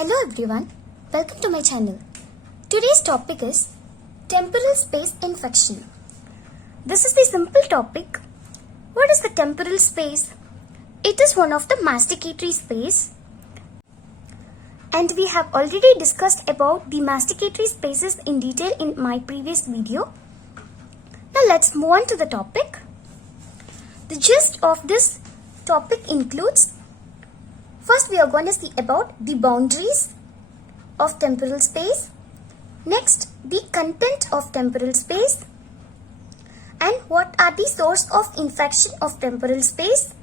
Hello everyone, welcome to my channel. Today's topic is temporal space infection. This is the simple topic. What is the temporal space? It is one of the masticatory space, and we have already discussed about the masticatory spaces in detail in my previous video. Now let's move on to the topic. The gist of this topic includes, first we are going to see about the boundaries of temporal space, next the content of temporal space, and what are the source of infection of temporal space,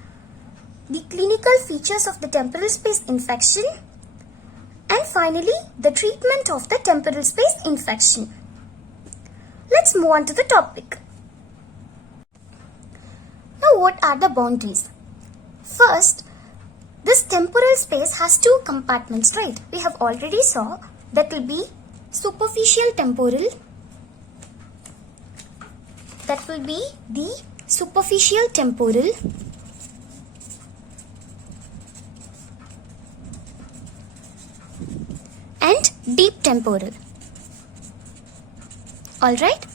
the clinical features of the temporal space infection, and finally the treatment of the temporal space infection. Let's move on to the topic. Now what are the boundaries? First, this temporal space has two compartments, right? We have already saw that will be superficial temporal. That will be the superficial temporal and deep temporal. Alright?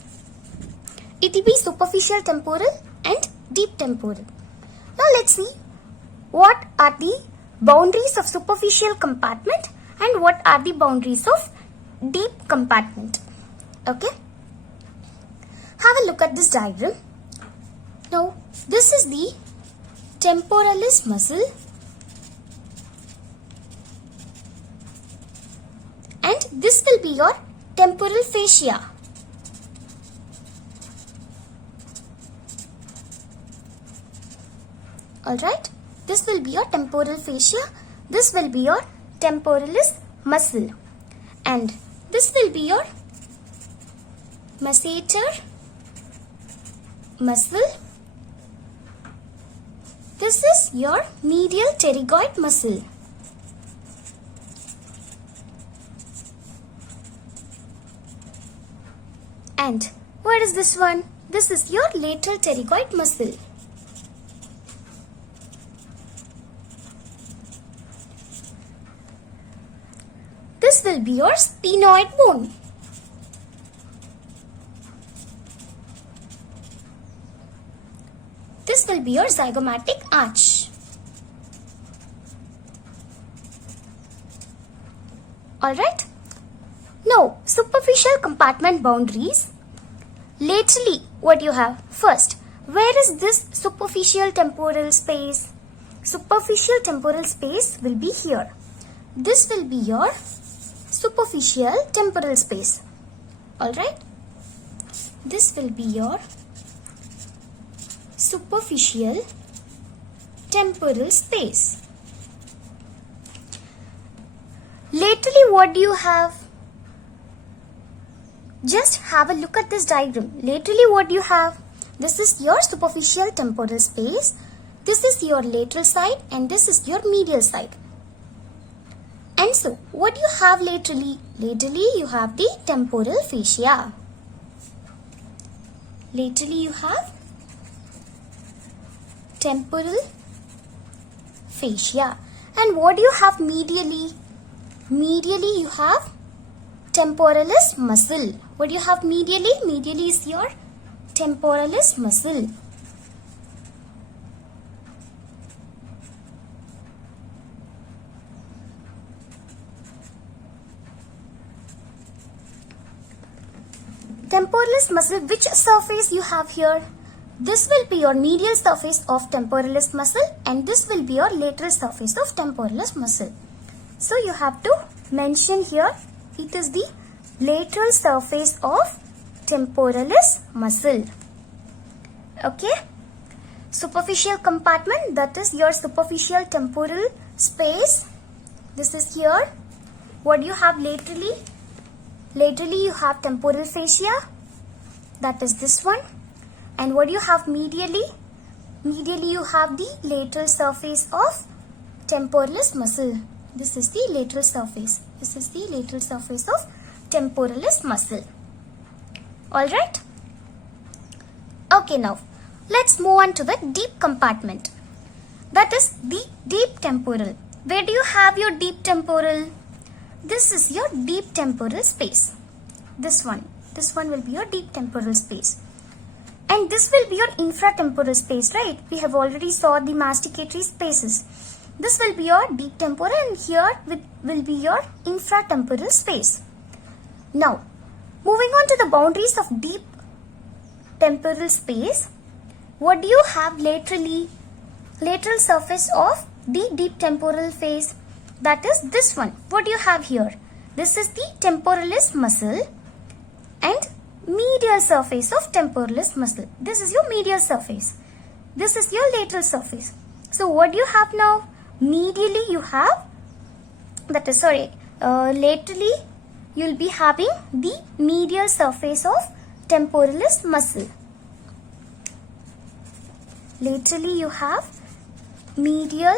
It will be superficial temporal and deep temporal. Now let's see what are the boundaries of superficial compartment and what are the boundaries of deep compartment. Okay? Have a look at this diagram. Now, this is the temporalis muscle and this will be your temporal fascia. Alright? This will be your temporal fascia. This will be your temporalis muscle. And this will be your masseter muscle. This is your medial pterygoid muscle. And what is this one? This is your lateral pterygoid muscle. This will be your sphenoid bone. This will be your zygomatic arch. Alright? Now, superficial compartment boundaries. Laterally, what you have? First, where is this superficial temporal space? Superficial temporal space will be here. This will be your superficial temporal space. Alright? This will be your superficial temporal space. Laterally, what do you have? Just have a look at this diagram. Laterally, what do you have? This is your superficial temporal space. This is your lateral side and this is your medial side. And so, what do you have laterally? Laterally, you have the temporal fascia. Laterally, you have temporal fascia. And what do you have medially? Medially, you have temporalis muscle. What do you have medially? Medially is your temporalis muscle. Temporalis muscle, which surface you have here? This will be your medial surface of temporalis muscle and this will be your lateral surface of temporalis muscle. So you have to mention here, it is the lateral surface of temporalis muscle. Okay? Superficial compartment, that is your superficial temporal space. This is here. What do you have laterally? Laterally, you have temporal fascia, that is this one. And what do you have medially? Medially, you have the lateral surface of temporalis muscle. This is the lateral surface. This is the lateral surface of temporalis muscle. Alright? Okay, now let's move on to the deep compartment. That is the deep temporal. Where do you have your deep temporal? this is your deep temporal space. This one will be your deep temporal space. And this will be your infratemporal space, right? We have already saw the masticatory spaces. This will be your deep temporal and here will be your infratemporal space. Now, moving on to the boundaries of deep temporal space, what do you have laterally? Lateral surface of the deep temporal phase, that is this one. What do you have here? This is the temporalis muscle and medial surface of temporalis muscle. This is your medial surface. This is your lateral surface. So what do you have now? Medially you have, laterally you will be having the medial surface of temporalis muscle. Laterally you have medial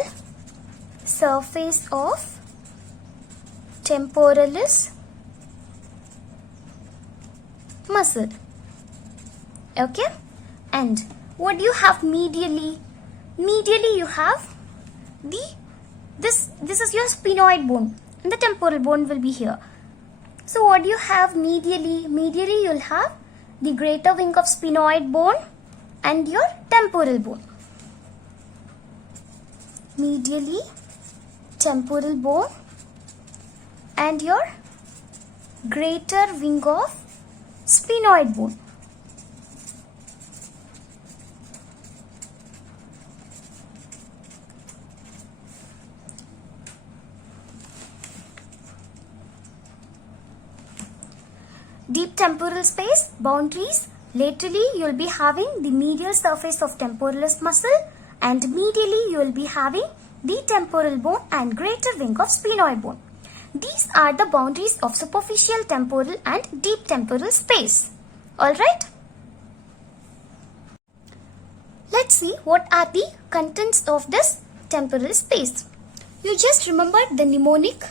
surface of temporalis muscle. Okay, and what do you have medially? Medially you have this is your sphenoid bone and the temporal bone will be here. So what do you have medially? Medially you will have the greater wing of sphenoid bone and your temporal bone. Medially temporal bone and your greater wing of sphenoid bone. Deep temporal space, boundaries. Laterally you will be having the medial surface of temporalis muscle and medially you will be having the temporal bone and greater wing of sphenoid bone. These are the boundaries of superficial temporal and deep temporal space. Alright? Let's see what are the contents of this temporal space. You just remembered the mnemonic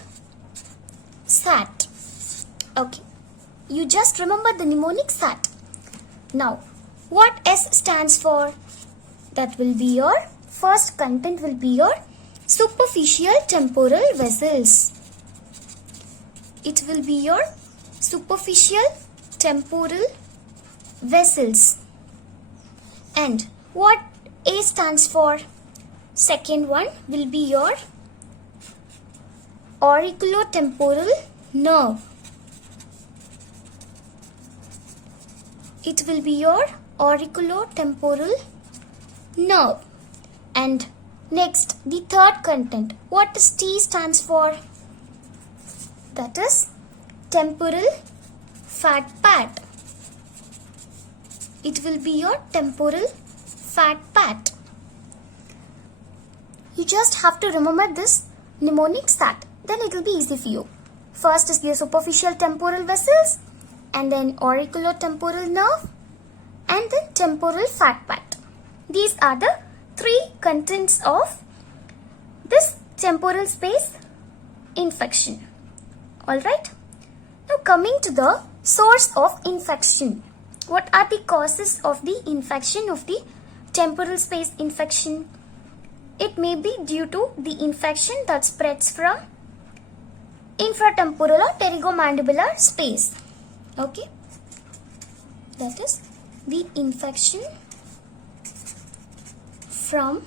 SAT. Okay. You just remember the mnemonic SAT. Now, what S stands for? That will be your first content will be your superficial temporal vessels. It will be your superficial temporal vessels. And what A stands for? Second one will be your auriculotemporal nerve. It will be your auriculotemporal nerve. And next, the third content. What does T stands for? That is temporal fat pad. It will be your temporal fat pad. You just have to remember this mnemonic SAT. Then it will be easy for you. First is the superficial temporal vessels, and then auriculotemporal nerve, and then temporal fat pad. These are the three contents of this temporal space infection. Alright. Now coming to the source of infection. What are the causes of the infection of the temporal space infection? It may be due to the infection that spreads from infratemporal or pterygomandibular space. Okay, that is the infection from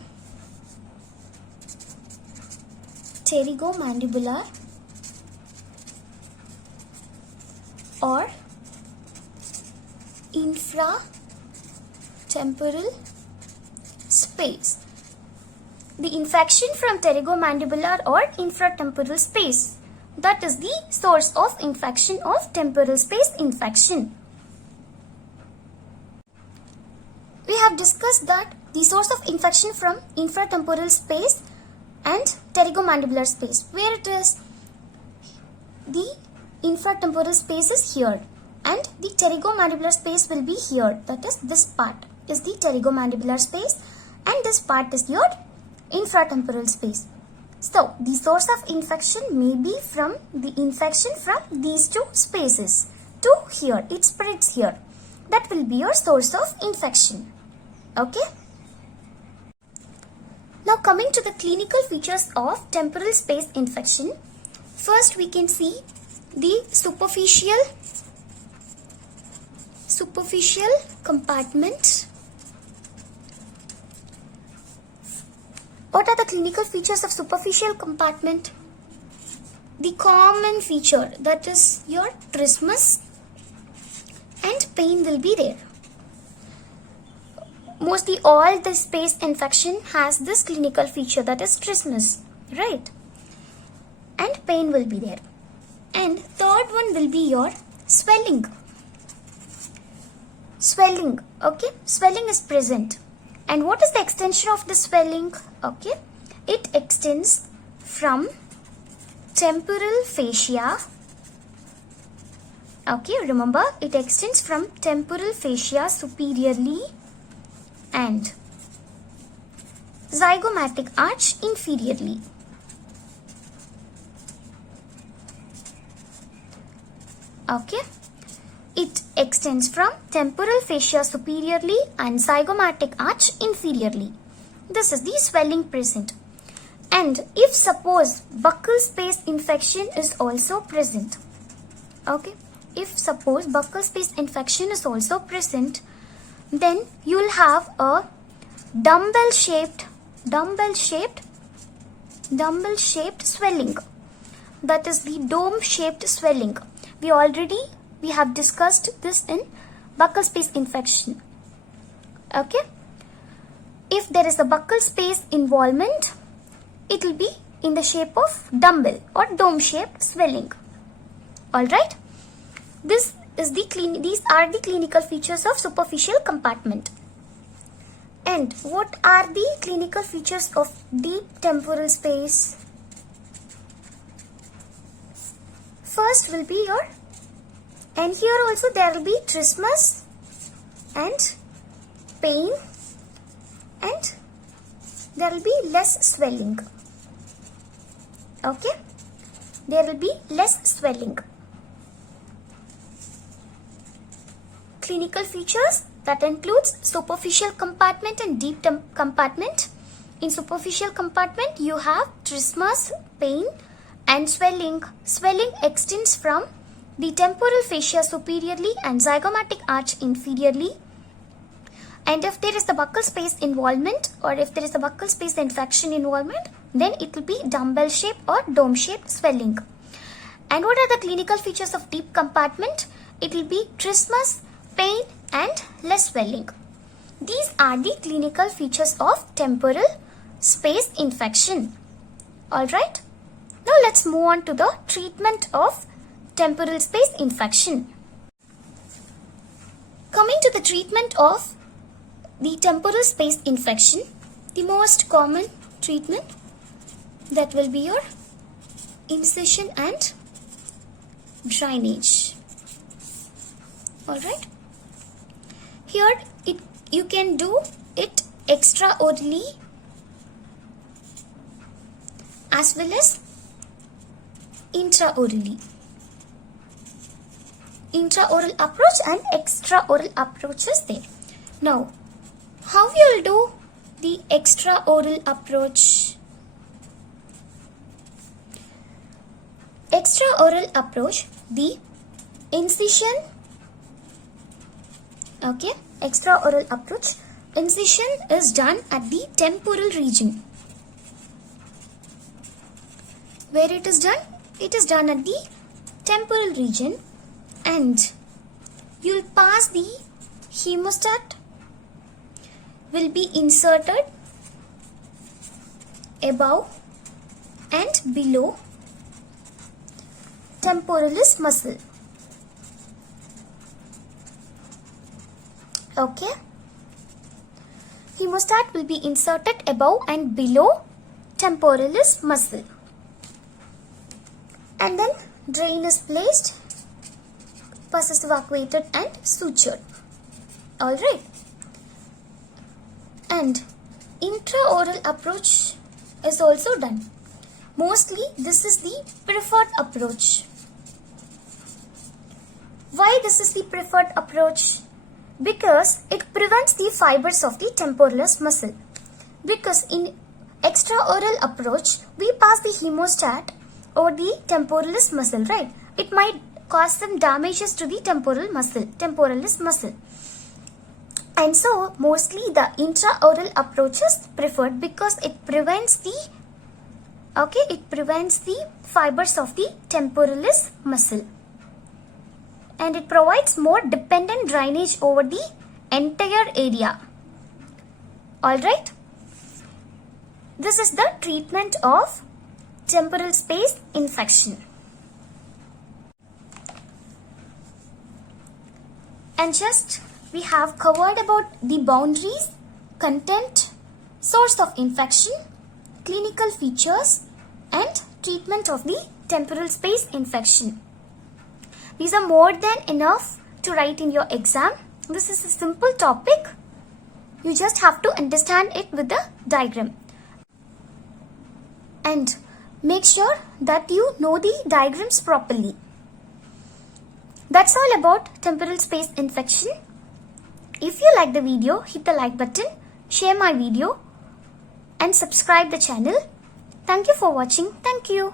pterygomandibular or infratemporal space. The infection from pterygomandibular or infratemporal space. That is the source of infection of temporal space infection. We have discussed that the source of infection from infratemporal space and pterygomandibular space. Where it is? The infratemporal space is here and the pterygomandibular space will be here. That is, this part is the pterygomandibular space and this part is your infratemporal space. So, the source of infection may be from the infection from these two spaces to here. It spreads here. That will be your source of infection. Okay. Now coming to the clinical features of temporal space infection. First we can see the superficial compartment. What are the clinical features of superficial compartment? The common feature, that is your trismus, and pain will be there. Mostly all the space infection has this clinical feature, that is trismus, right? And pain will be there. And third one will be your swelling. Swelling, okay? Swelling is present. And what is the extension of the swelling? Okay, it extends from temporal fascia. Okay, remember, it extends from temporal fascia superiorly and zygomatic arch inferiorly. Okay, it extends from temporal fascia superiorly and zygomatic arch inferiorly. This is the swelling present. And if suppose buccal space infection is also present, okay, if suppose buccal space infection is also present, then you will have a dumbbell shaped swelling. That is the dome shaped swelling. We have discussed this in buccal space infection. Okay, if there is a buccal space involvement, it will be in the shape of dumbbell or dome shaped swelling. Alright, these are the clinical features of superficial compartment. And what are the clinical features of deep temporal space? First will be your, and here also there will be trismus and pain, and there will be less swelling. Okay, there will be less swelling. Clinical features that includes superficial compartment and deep compartment. In superficial compartment you have trismus, pain and swelling. Swelling extends from the temporal fascia superiorly and zygomatic arch inferiorly. And if there is the buccal space involvement, or if there is a buccal space infection involvement, then it will be dumbbell shaped or dome shaped swelling. And what are the clinical features of deep compartment? It will be trismus, pain and less swelling. These are the clinical features of temporal space infection. Alright, now let's move on to the treatment of temporal space infection. Coming to the treatment of the temporal space infection, the most common treatment, that will be your incision and drainage. Alright, here you can do it extraorally as well as intraorally. Intraoral approach and extraoral approach is there. Now, how you will do the extraoral approach? Extraoral approach, the incision, okay, extraoral approach, incision is done at the temporal region. Where it is done? It is done at the temporal region, and you will pass the hemostat, will be inserted above and below temporalis muscle. Okay, hemostat will be inserted above and below temporalis muscle, and then drain is placed, pus is evacuated and sutured. Alright, and intraoral approach is also done. Mostly this is the preferred approach. Why this is the preferred approach? Because it prevents the fibers of the temporalis muscle. Because in extraoral approach we pass the hemostat or the temporalis muscle, right? It might cause some damages to the temporalis muscle. And so mostly the intraoral approach is preferred because it prevents the fibers of the temporalis muscle, and it provides more dependent drainage over the entire area. Alright, this is the treatment of temporal space infection. And just we have covered about the boundaries, content, source of infection, clinical features, and treatment of the temporal space infection. These are more than enough to write in your exam. This is a simple topic. You just have to understand it with the diagram. And make sure that you know the diagrams properly. That's all about temporal space infection. If you like the video, hit the like button, share my video, and subscribe the channel. Thank you for watching. Thank you.